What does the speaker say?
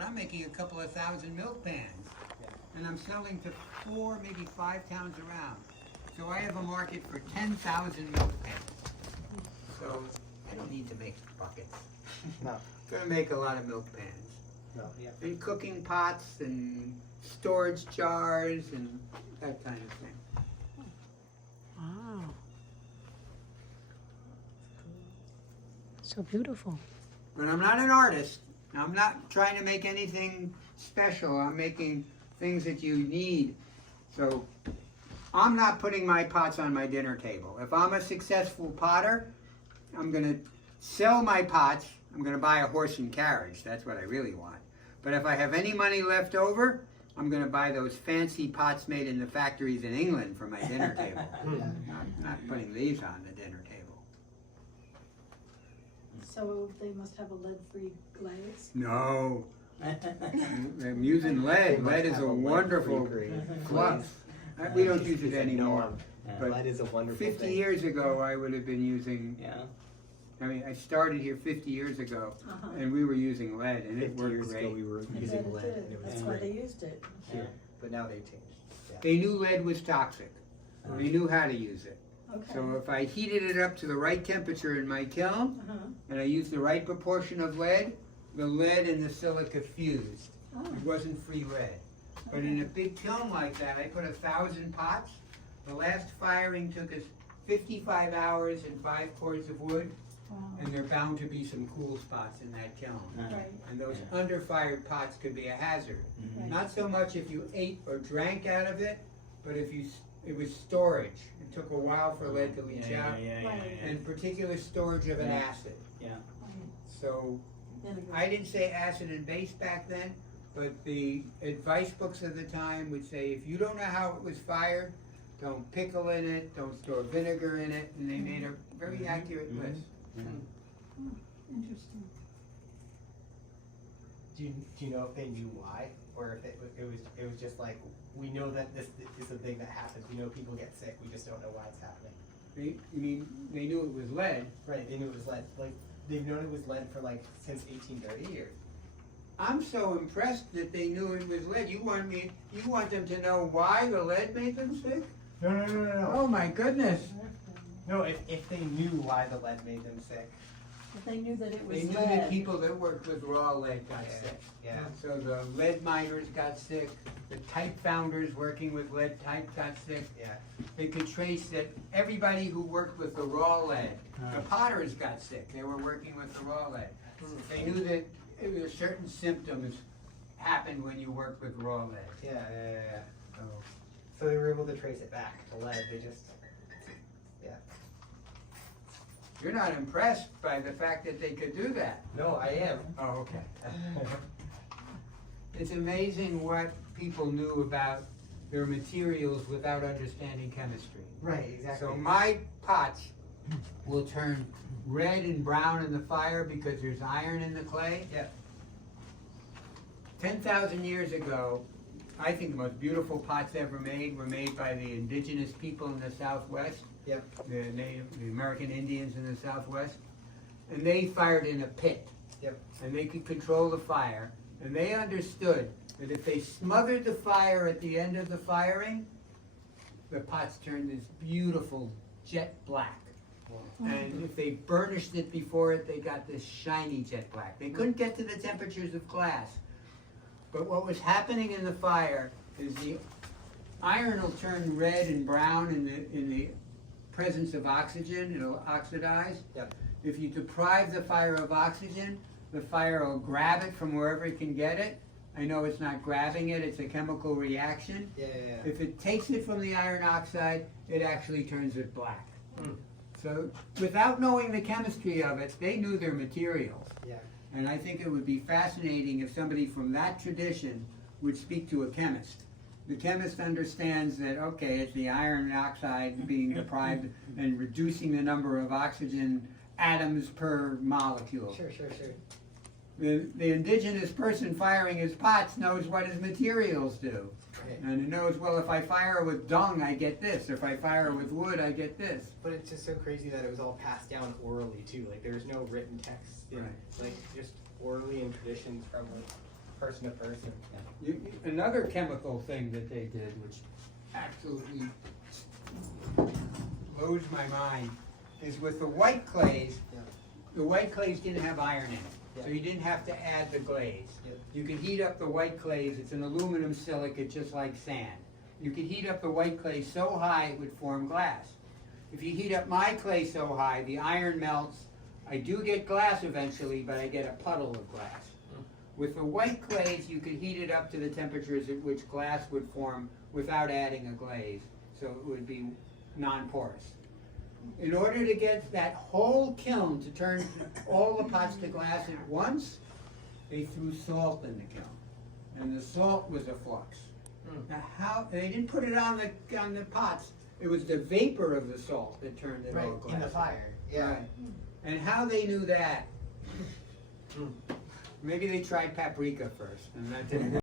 but I'm making a couple of thousand milk pans. And I'm selling to 4, maybe 5 towns around. So I have a market for 10,000 milk pans. So I don't need to make buckets. No. I'm gonna make a lot of milk pans. No. Yeah. And cooking pots and storage jars and that kind of thing. Wow. So beautiful. But I'm not an artist. I'm not trying to make anything special. I'm making things that you need. So I'm not putting my pots on my dinner table. If I'm a successful potter, I'm going to sell my pots. I'm going to buy a horse and carriage. That's what I really want. But if I have any money left over, I'm going to buy those fancy pots made in the factories in England for my dinner table. I'm not putting these on the dinner table. So they must have a lead-free glaze? No. I'm using lead. Lead is a wonderful fluff. We don't use it anymore. But Lead is a wonderful 50 thing. years ago, I would have been using, Yeah. I mean, I started here 50 years ago, Uh-huh. and we were using lead, and it 50 worked years ago, great. we were I bet using it lead, did. and it was That's why they great. used it. Yeah. But now they've changed. Yeah. They knew lead was toxic. They knew how to use it. Okay. So if I heated it up to the right temperature in my kiln, Uh-huh. and I used the right proportion of lead, the lead and the silica fused. Oh, It wasn't free lead. But in a big kiln like that, I put 1,000 pots. The last firing took us 55 hours and 5 cords of wood, wow. and there are bound to be some cool spots in that kiln. Right, And those under-fired pots could be a hazard. right. Not so much if you ate or drank out of it, but if it was storage. It took a while for lead to leach out, and particular storage of an acid. Right. So Vinegar. I didn't say acid and base back then, but the advice books of the time would say if you don't know how it was fired, don't pickle in it, don't store vinegar in it, and they made a very accurate list. Interesting. Do you know if they knew why, or if it was just like, we know that this is a thing that happens. We know people get sick. We just don't know why it's happening. They knew it was lead. Right? They knew it was lead. Like they've known it was lead for like since 1830 or. I'm so impressed that they knew it was lead. You want them to know why the lead made them sick? No. Oh my goodness. No, if they knew why the lead made them sick. If they knew that it was They knew lead. that people that worked with raw lead got sick. Yeah. So the lead miners got sick, the type founders working with lead type got sick. Yeah. They could trace that everybody who worked with the raw lead, the potters got sick, they were working with the raw lead. They knew that there were certain symptoms happened when you worked with raw lead. Yeah. So they were able to trace it back to lead. They just. Yeah. You're not impressed by the fact that they could do that. No, I am. Oh, okay. It's amazing what people knew about their materials without understanding chemistry. Right. Exactly. So my pots will turn red and brown in the fire because there's iron in the clay. Yeah. 10,000 years ago, I think the most beautiful pots ever made were made by the indigenous people in the Southwest. Yep. The American Indians in the Southwest. And they fired in a pit. Yep. And they could control the fire. And they understood that if they smothered the fire at the end of the firing, the pots turned this beautiful jet black. And if they burnished it before it, they got this shiny jet black. They couldn't get to the temperatures of glass. But what was happening in the fire is the iron will turn red and brown in the presence of oxygen. It'll oxidize. Yep. If you deprive the fire of oxygen, the fire will grab it from wherever it can get it. I know it's not grabbing it, it's a chemical reaction. Yeah. If it takes it from the iron oxide, it actually turns it black. So without knowing the chemistry of it, they knew their materials. Yeah. And I think it would be fascinating if somebody from that tradition would speak to a chemist. The chemist understands that, okay, it's the iron oxide being deprived and reducing the number of oxygen atoms per molecule. Sure. The indigenous person firing his pots knows what his materials do. Right. And it knows, well, if I fire with dung, I get this. If I fire with wood, I get this. But it's just so crazy that it was all passed down orally too. Like there's no written text. Right. Like just orally in traditions from like person to person. Another chemical thing that they did, which absolutely blows my mind, is with the white clays. Yeah. The white clays didn't have iron in it, so Yeah. you didn't have to add the glaze. Yeah. You could heat up the white clays. It's an aluminum silicate, just like sand. You could heat up the white clay so high it would form glass. If you heat up my clay so high, the iron melts. I do get glass eventually, but I get a puddle of glass. With the white clays, you could heat it up to the temperatures at which glass would form without adding a glaze, so it would be non-porous. In order to get that whole kiln to turn all the pots to glass at once, they threw salt in the kiln, and the salt was a flux. Now, how they didn't put it on the pots? It was the vapor of the salt that turned it Right, all glass. in the fire. Yeah. Right. And how they knew that? Maybe they tried paprika first, and that didn't